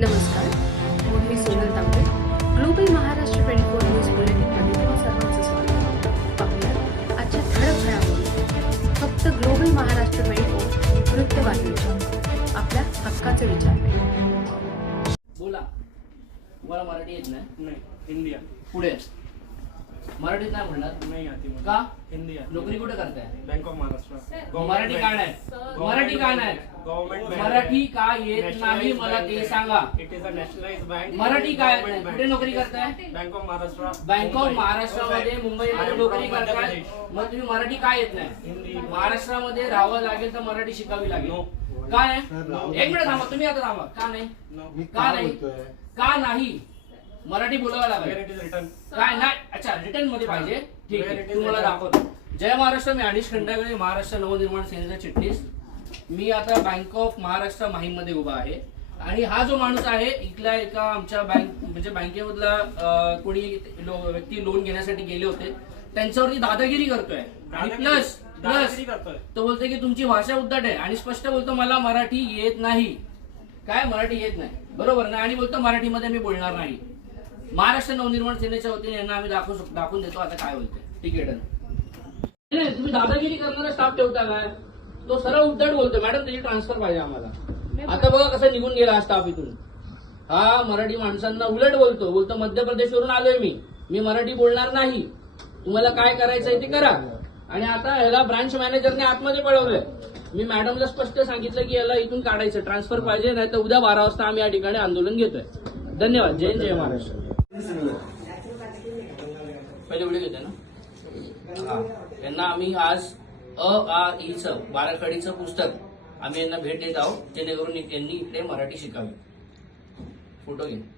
नमस्कार मी Sonal Tambe global Maharashtra twenty four news बुलेटिनमध्ये तुम्हा सर्वांचं स्वागत. पाहूया आजच्या ठळक घडामोडी. फक्त ग्लोबल महाराष्ट्र ट्वेंटी फोर वृत्तवाहिनीच्या आपल्या हक्काचे विचार. बोला. तुम्हाला मराठी येत नाही? नहीं. हिंदी पुढे. मराठीत नाही म्हणणार? नहीं आती का? हिंदी नोकरी कुठे करताय? Bank of Maharashtra. मराठी का नाही? मराठी का नाही? मराठी का येत नाही मला ते सांगा. It is a nationalise bank Marathi काय? कुठे नोकरी करताय? Bank of Maharashtra bank of महाराष्ट्रामध्ये मुंबईमध्ये नोकरी करताय. मग तुम्ही मराठी का येत नाही? महाराष्ट्रामध्ये राहावं लागेल तर मराठी शिकावी लागेल. नो का नाही एक मिनिट थांबा. तुम्ही आता थांबा. का नाही? का नाही? का नाही? मराठी बोलावं लागेल. काय नाही? अच्छा रिटर्नमध्ये पाहिजे. ठीक आहे. तुम्हाला. दाखवतो. जय महाराष्ट्र मी अनिश खंडागळे महाराष्ट्र नवनिर्माण सेनेचा चिटणीस मी आता बँक ऑफ महाराष्ट्र माहीममध्ये उभा आहे. आणि हा जो माणूस आहे इथल्या एका आमच्या बँक म्हणजे बँकेमधला कोणी लो- व्यक्ती लोन घेण्यासाठी गेले होते त्यांच्यावरती दादागिरी करतोय. आणि दादागिरी- प्लस प्लस दादागिरी करतोय. तो बोलतोय की तुमची भाषा उद्धट आहे. आणि स्पष्ट बोलतो मला मराठी येत नाही. काय मराठी येत नाही? बरोबर ना. आणि बोलतो मराठीमध्ये मी बोलणार नाही. महाराष्ट्र नवनिर्माण सेनेच्या वतीने यांना आम्ही दाखवू दाखवून देतो. आता काय बोलते ठीक आहे तुम्ही दादागिरी करणारा स्टाफ ठेवता काय तो सरळ उद्धट बोलतो मॅडम त्याची ट्रान्सफर पाहिजे आम्हाला. आता बघा कसं निघून गेला हा स्टाफ इथून. हा मराठी माणसांना उलट बोलतो. बोलतो मध्य प्रदेशवरून आलोय मी. मी मराठी बोलणार नाही. तुम्हाला काय करायचंय ते करा. आणि आता ह्याला ब्रांच मॅनेजरने आतमध्ये पळवलंय. मी मॅडमला स्पष्ट सांगितलं की याला इथून काढायचं. ट्रान्सफर पाहिजे नाही तर उद्या बारा वाजता आम्ही या ठिकाणी आंदोलन घेतोय. धन्यवाद. जय जय महाराष्ट्र. पहिले व्हिडिओ घेते ना? यांना आम्ही आज अ आ ई च बाराखडीचं पुस्तक. आम्ही यांना भेट देत आहोत. जेणेकरून यांनी इकडे मराठी शिकावी. फोटो घे.